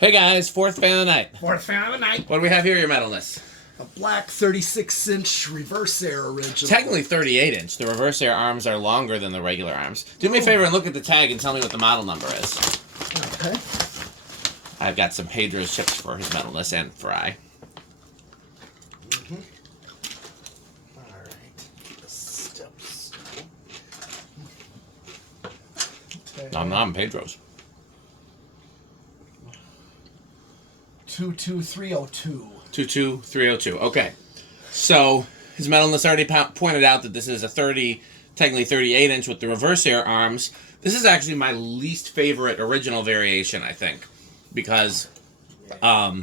Hey guys, fourth fan of the night. Fourth fan of the night. What do we have here, your metalness? A black 36-inch Reversair original. Technically 38-inch. The Reversair arms are longer than the regular arms. Do me a favor and look at the tag and tell me what the model number is. Okay. I've got some Pedro's chips for his metalness and fry. Alright. Steps. Nom nom, Pedro's. 22302. 22302. Okay. So, his metalness already pointed out that this is a technically 38-inch with the Reversair arms. This is actually my least favorite original variation, I think. Because, Yep,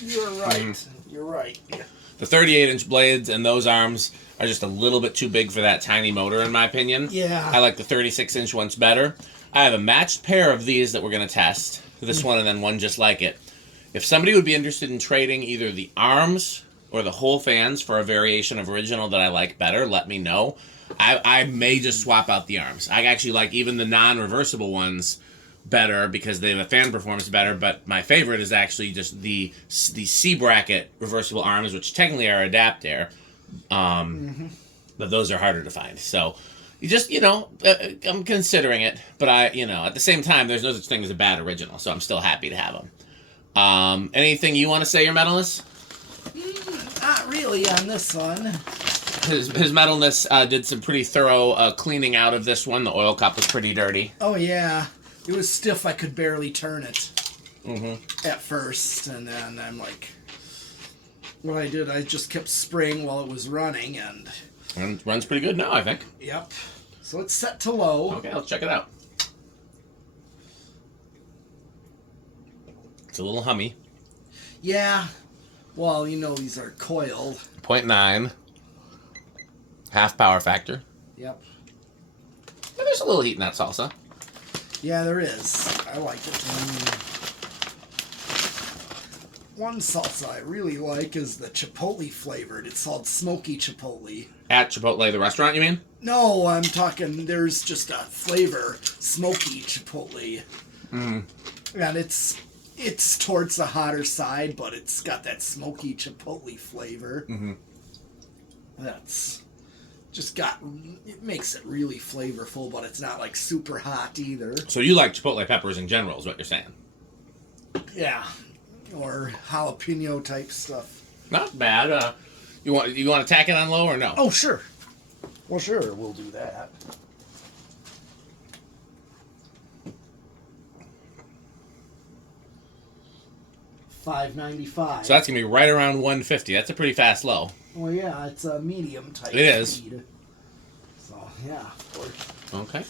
you're right. You're right. The 38-inch blades and those arms are just a little bit too big for that tiny motor, in my opinion. Yeah. I like the 36-inch ones better. I have a matched pair of these that we're going to test. This one and then one just like it. If somebody would be interested in trading either the arms or the whole fans for a variation of original that I like better, let me know. I may just swap out the arms. I actually like even the non-reversible ones better because they have a fan performance better, but my favorite is actually just the C-bracket reversible arms, which technically are adaptaire. But those are harder to find. So you just, I'm considering it, but at the same time, there's no such thing as a bad original, so I'm still happy to have them. Anything you want to say, your metalness? Not really on this one. His metalness did some pretty thorough cleaning out of this one. The oil cup was pretty dirty. Oh, yeah. It was stiff. I could barely turn it at first, and then I'm like, what I did, I just kept spraying while it was running, and runs pretty good now, I think. Yep. So it's set to low. Okay, let's check it out. It's a little hummy. Yeah. Well, these are coiled. 0.9. Half power factor. Yep. Yeah, there's a little heat in that salsa. Yeah, there is. I like it. One salsa I really like is the chipotle flavored. It's called smoky chipotle. At Chipotle, the restaurant, you mean? No, I'm talking, there's just a flavor, smoky chipotle. And it's towards the hotter side, but it's got that smoky chipotle flavor. That's just it makes it really flavorful, but it's not like super hot either. So you like Chipotle peppers in general, is what you're saying? Yeah. Or jalapeno type stuff. Not bad. You want to tack it on low or no? Oh, sure. Well, sure, we'll do that. $5.95. So that's going to be right around 150. That's a pretty fast low. Well, yeah, it's a medium type. It is. Speed. So, yeah, of course. Okay.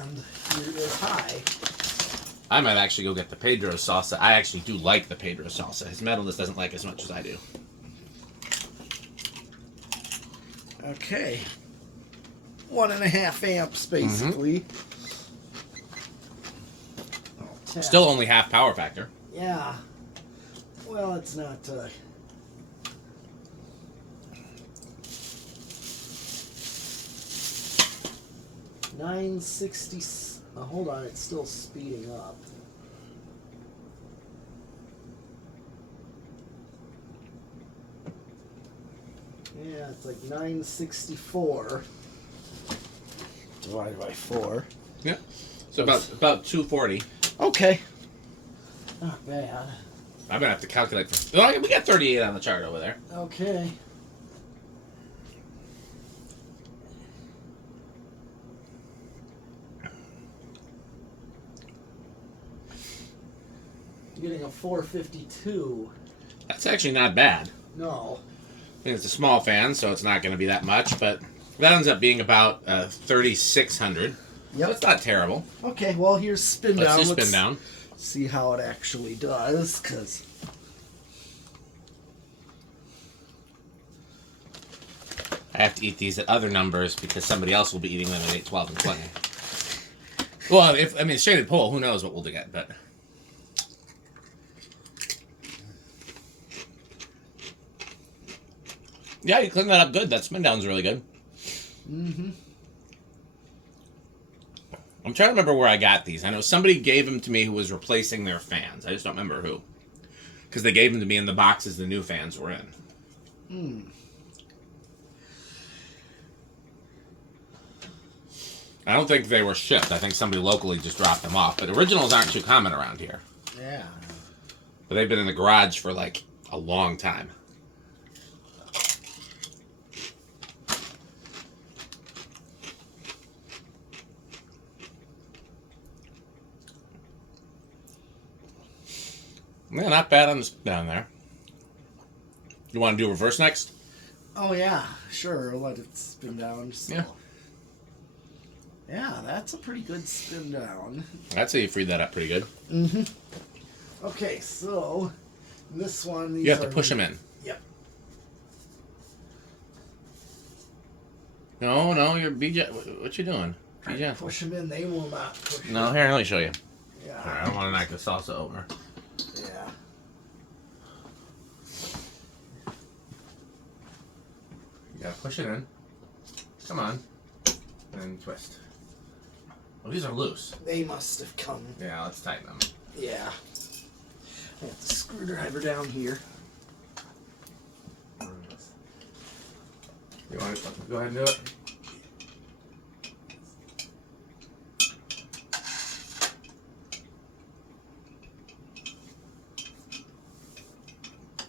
And here is high. I might actually go get the Pedro's salsa. I actually do like the Pedro's salsa. His metalness doesn't like as much as I do. Okay. 1.5 amps, basically. Still only half power factor. Yeah. Well, it's not... 960... hold on, it's still speeding up. Yeah, it's like 964 divided by 4. Yeah. So about 240. Okay. Not bad. I'm gonna have to calculate. We got 38 on the chart over there. Okay. You're getting a 452. That's actually not bad. No. I think it's a small fan, so it's not going to be that much, but that ends up being about 3,600. Yep. That's not terrible. Okay, well, here's spin down. Let's do spin down. See how it actually does, because... I have to eat these at other numbers because somebody else will be eating them at 8, 12, and 20. Well, straight at pull, who knows what we'll get, but... Yeah, you cleaned that up good. That spin down's really good. I'm trying to remember where I got these. I know somebody gave them to me who was replacing their fans. I just don't remember who. Because they gave them to me in the boxes the new fans were in. Hmm. I don't think they were shipped. I think somebody locally just dropped them off. But originals aren't too common around here. Yeah. But they've been in the garage for like a long time. Yeah, not bad on this down there. You want to do reverse next? Oh yeah, sure. Let it spin down. So. Yeah. Yeah, that's a pretty good spin down. I'd say you freed that up pretty good. Mm-hmm. Okay, so this one. You have to push them in. Yep. No, you're BJ. What you doing? BJ. Push them in. They will not push. No, here, let me show you. Yeah. All right, I don't want to knock the salsa over. Yeah. You gotta push it in. Come on. And then twist. Well, these are loose. They must have come. Yeah, let's tighten them. Yeah. I have the screwdriver down here. You want to go ahead and do it?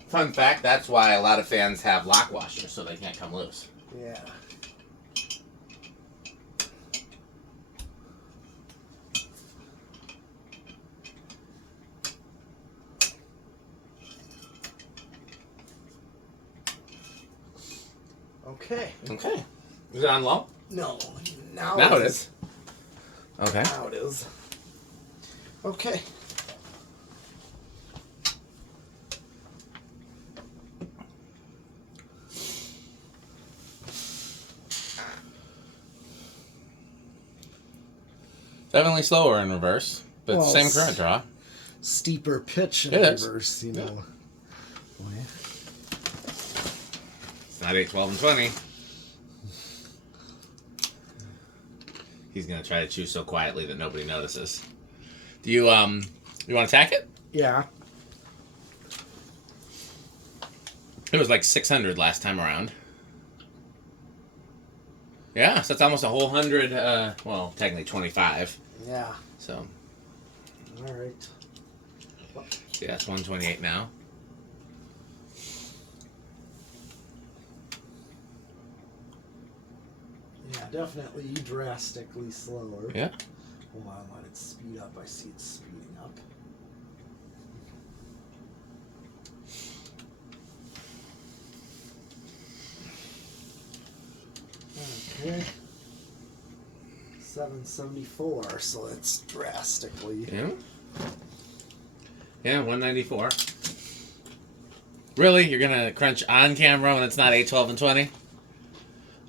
Fun fact, that's why a lot of fans have lock washers, so they can't come loose. Yeah. Okay. Okay. Is it on low? No. Now it is. Okay. Now it is. Okay. Definitely slower in reverse, but Well, same current draw. Steeper pitch in It is. reverse, you know. Yeah. It's not 8, 12, and 20. He's gonna try to chew so quietly that nobody notices. Do you want to attack it? Yeah. It was like 600 last time around. Yeah, so it's almost a whole 100. Well, technically 25. Yeah. So. All right. Yeah, it's 128 now. Yeah, definitely drastically slower. Yeah. Hold on, let it speed up. I see it speeding up. Okay. 774, so it's drastically. Yeah. Yeah, 194. Really? You're gonna crunch on camera when it's not 8, 12, and 20?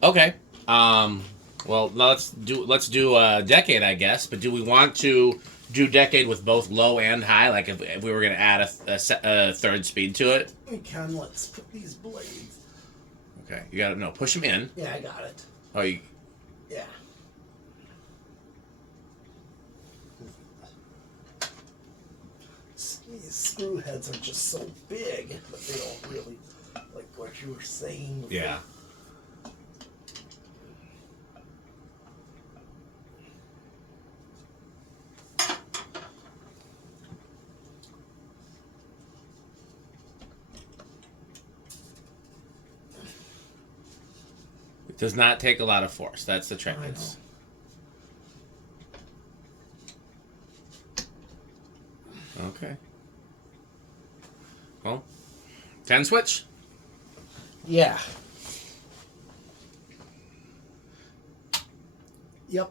Okay. Well, let's do a decade, I guess. But do we want to do decade with both low and high? Like if we were gonna add a third speed to it? We can. Let's put these blades. Okay. You gotta push them in. Yeah, I got it. Oh, you. Yeah. These screw heads are just so big, but they don't really like what you were saying before. Yeah. It does not take a lot of force. That's the trick. It's, okay. Well, 10 switch? Yeah. Yep.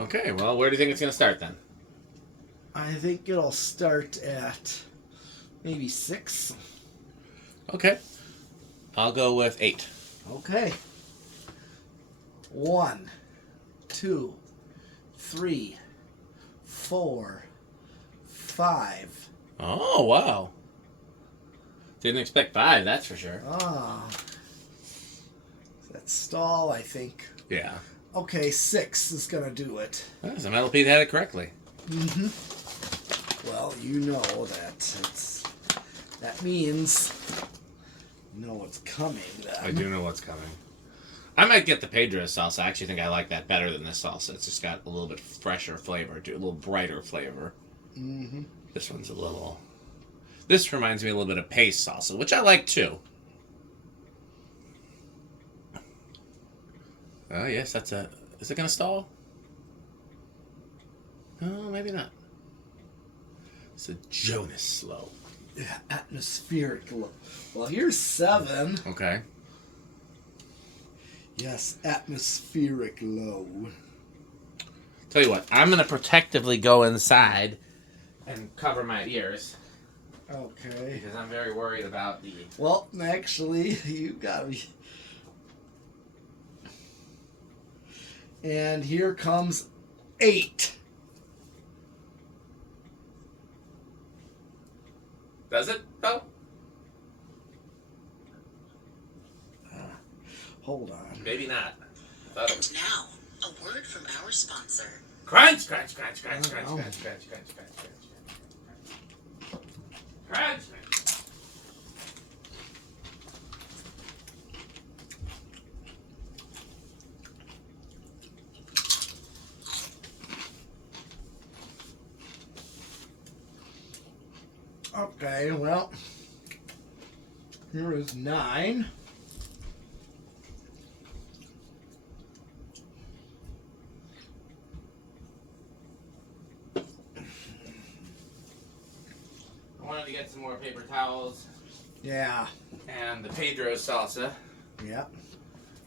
Okay, well, where do you think it's going to start then? I think it'll start at maybe 6. Okay. I'll go with 8. Okay. 1, 2, 3, 4, 5. Oh, wow. Didn't expect 5, that's for sure. Ah. That stall, I think. Yeah. Okay, 6 is gonna do it. Oh, so Metal Pete had it correctly. Well, you know that means you know what's coming then. I do know what's coming. I might get the Pedro salsa. I actually think I like that better than this salsa. It's just got a little bit fresher flavor, a little brighter flavor. Mm-hmm. This one's a little... This reminds me a little bit of paste salsa, which I like too. Oh, yes, that's a... Is it going to stall? Oh, maybe not. It's a Jonas slow. Yeah, atmospheric low. Well, here's 7. Okay. Yes, atmospheric low. Tell you what, I'm going to protectively go inside and cover my ears. Okay. Because I'm very worried about the... Well, actually, you got me. And here comes 8. Does it? Oh. Hold on. Maybe not. I thought it was... Now, a word from our sponsor. Crunch, crunch, crunch, crunch, crunch, crunch, crunch, crunch, crunch, crunch, crunch, crunch. Okay, well, here is 9. I wanted to get some more paper towels Yeah. and the Pedro salsa. Yep.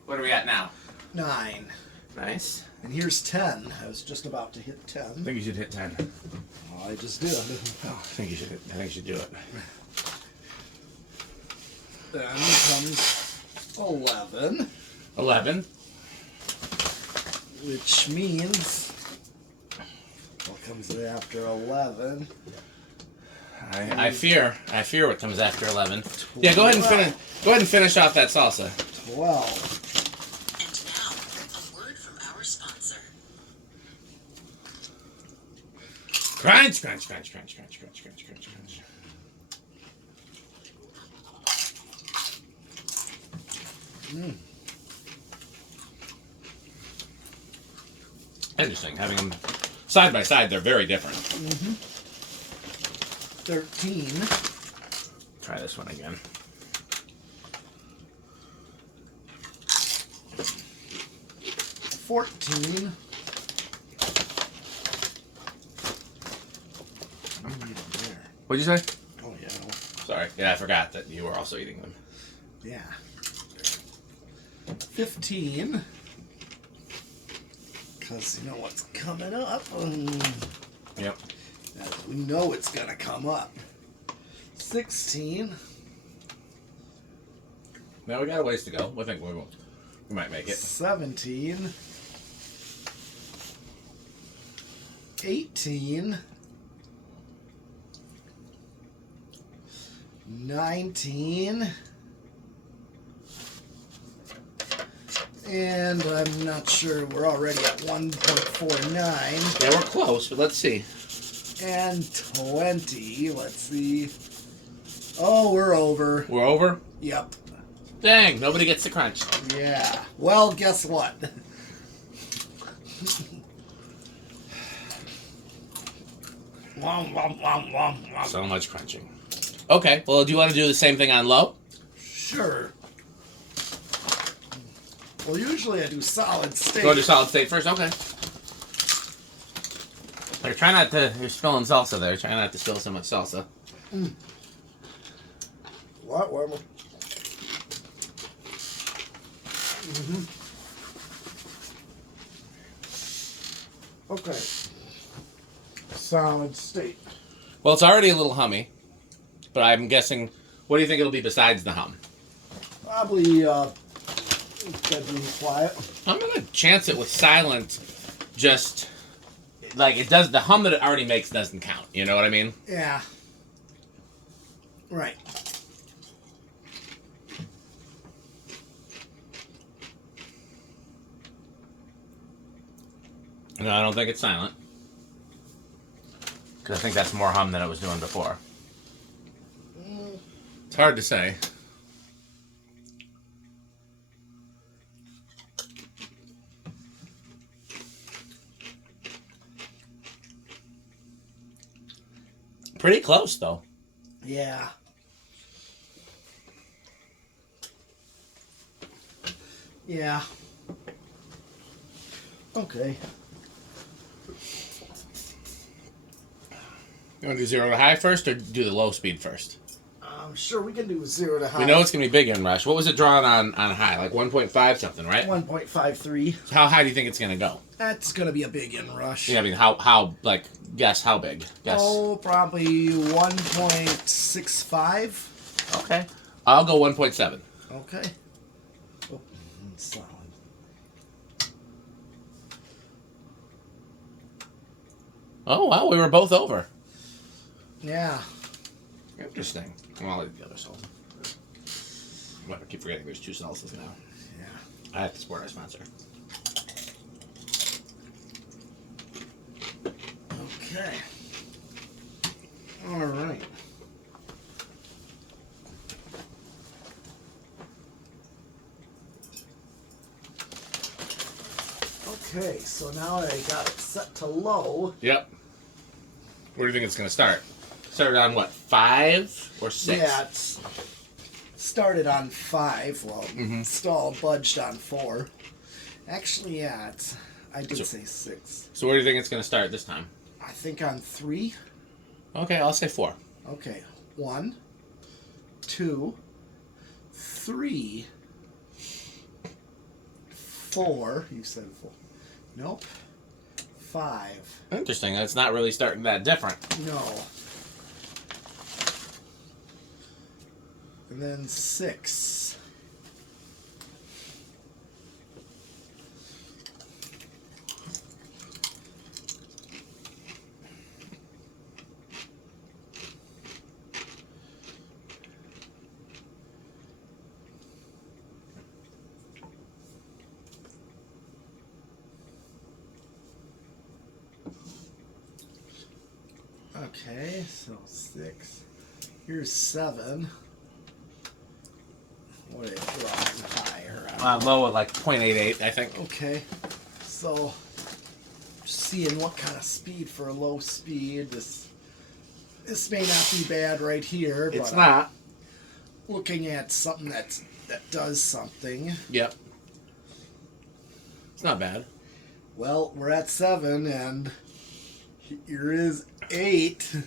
What are we at now? 9. Nice. And here's 10. I was just about to hit I 10. think you should hit 10. Well, I just did. Oh, I think you should do it. Then comes 11. 11. Which means... What comes after 11? I fear what comes after 11. Yeah, go ahead and finish off that salsa. 12. And now, a word from our sponsor. Crunch, crunch, crunch, crunch, crunch, crunch, crunch, crunch, crunch. Interesting. Having them side by side, they're very different. 13. Try this one again. 14. What'd you say? Oh, yeah. Sorry. Yeah, I forgot that you were also eating them. Yeah. 15. Because you know what's coming up. Yep. We know it's going to come up. 16. Now we got a ways to go. I think we might make it. 17. 18. 19. And I'm not sure, we're already at 1.49. Yeah, we're close, but let's see. And 20. Let's see. Oh, we're over. We're over? Yep. Dang, nobody gets the crunch. Yeah. Well, guess what? Wom, wom, wom, wom, wom. So much crunching. Okay, well, do you want to do the same thing on low? Sure. Well, usually I do solid state. Go to solid state first? Okay. Like, try not to... You're spilling salsa there. Try not to spill so much salsa. What? What? Okay. Solid state. Well, it's already a little hummy, but I'm guessing... What do you think it'll be besides the hum? Probably, bedroom quiet. I'm going to chance it with silent, just... Like, it does... The hum that it already makes doesn't count. You know what I mean? Yeah. Right. No, I don't think it's silent. Because I think that's more hum than it was doing before. It's hard to say. Pretty close, though. Yeah. Yeah. Okay. You want to do 0 to high first or do the low speed first? Sure, we can do 0 to high. We know it's going to be big in rush. What was it drawn on high? Like 1.5 something, right? 1.53. So how high do you think it's going to go? That's going to be a big inrush. Yeah, I mean, like, guess how big? Guess. Oh, probably 1.65. Okay. I'll go 1.7. Okay. Oh, solid. Oh, wow, we were both over. Yeah. Interesting. Well, I'll leave the other salt. I keep forgetting there's 2 salsas now. Yeah. I have to support our sponsor. Okay. All right. Okay, so now I got it set to low. Yep. Where do you think it's going to start? Started on what, 5 or 6? Yeah, it's started on 5. Well, it's all budged on 4. Actually, yeah, I did say 6. So where do you think it's going to start this time? I think on 3. Okay, I'll say 4. Okay, 1, 2, 3, 4. You said 4. Nope. 5. Interesting. It's not really starting that different. No. And then 6. Okay, so 6. Here's 7. What is drawing higher? Low at like 0.88, I think. Okay, so just seeing what kind of speed for a low speed. This may not be bad right here, but It's not. looking at something that does something. Yep. It's not bad. Well, we're at 7, and here is 8.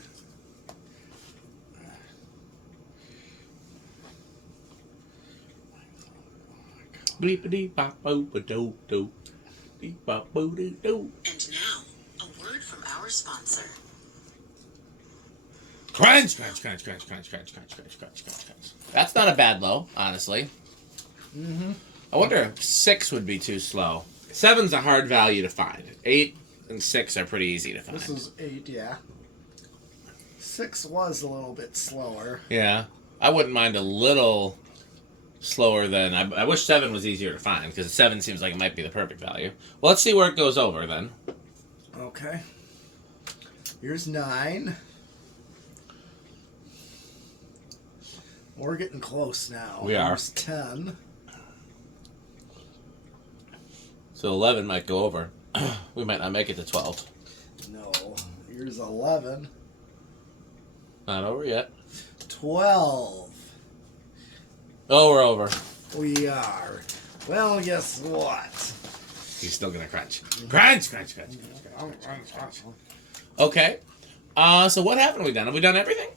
Bleepity bop boop a doo doo. Beep bop boo doo doo. And now, a word from our sponsor. Crunch, crunch, crunch, crunch, crunch, crunch, crunch, crunch, crunch, crunch, crunch. That's not a bad low, honestly. Mm-hmm. I wonder if 6 would be too slow. 7's a hard value to find. 8 and 6 are pretty easy to find. This is 8, yeah. 6 was a little bit slower. Yeah. I wouldn't mind a little slower than... I wish 7 was easier to find, because 7 seems like it might be the perfect value. Well, let's see where it goes over, then. Okay. Here's 9. We're getting close now. We are. Here's 10. So 11 might go over. We might not make it to 12. No. Here's 11. Not over yet. 12. Oh, we're over. We are. Well, guess what? He's still going to crunch. Crunch, crunch, crunch, crunch, crunch, crunch. Okay. So what haven't we done? Have we done everything?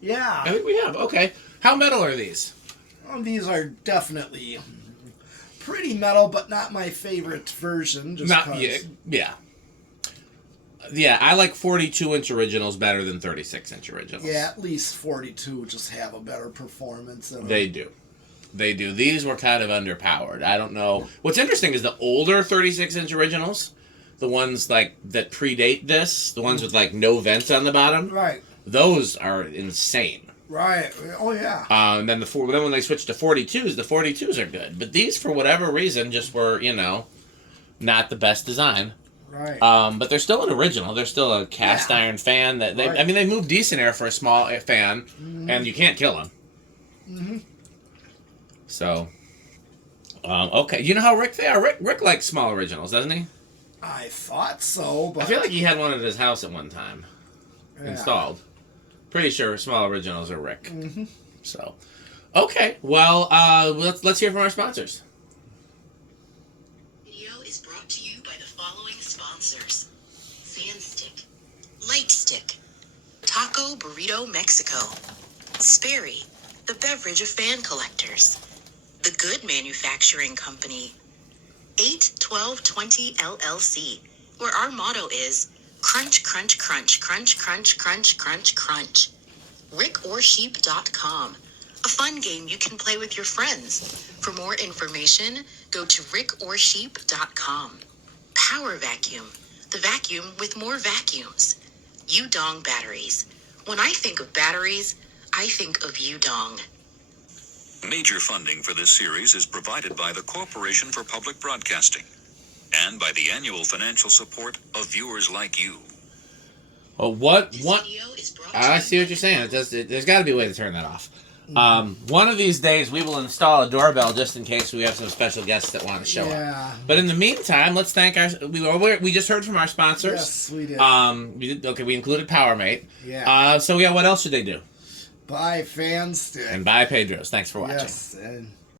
Yeah. I think we have. Okay. How metal are these? These are definitely pretty metal, but not my favorite version. Just Not 'cause- yeah. Yeah, I like 42-inch originals better than 36-inch originals. Yeah, at least 42 just have a better performance. In They do. They do. These were kind of underpowered. I don't know. What's interesting is the older 36-inch originals, the ones like that predate this, the ones with like no vents on the bottom, Right. those are insane. Right. Oh, yeah. And then then when they switched to 42s, the 42s are good. But these, for whatever reason, just were, not the best design. Right. But they're still an original. They're still a cast iron fan. That they, Right. I mean, they move decent air for a small fan, and you can't kill them. Mm-hmm. So, okay. You know how Rick they are? Rick likes small originals, doesn't he? I thought so, but I feel like he had one at his house at one time installed. Pretty sure small originals are Rick. Mm-hmm. So, okay. Well, let's hear from our sponsors. Video is brought to you by the following sponsors: Fan Stick, Light Stick, Taco Burrito Mexico, Sperry, the beverage of fan collectors, The Good Manufacturing Company, 81220 LLC, where our motto is crunch, crunch, crunch, crunch, crunch, crunch, crunch, crunch. rickorsheep.com, a fun game you can play with your friends. For more information, go to rickorsheep.com. Power Vacuum, the vacuum with more vacuums. Udong batteries. When I think of batteries, I think of Udong. Major funding for this series is provided by the Corporation for Public Broadcasting and by the annual financial support of viewers like you. Well, what? This video is brought to I you see what by you're saying. There's got to be a way to turn that off. One of these days, we will install a doorbell just in case we have some special guests that want to show up. But in the meantime, let's thank we just heard from our sponsors. yes, we did. We included PowerMate. Yeah. So what else should they do? Buy Fan Stick. And bye, Pedro's. Thanks for watching. Yes, and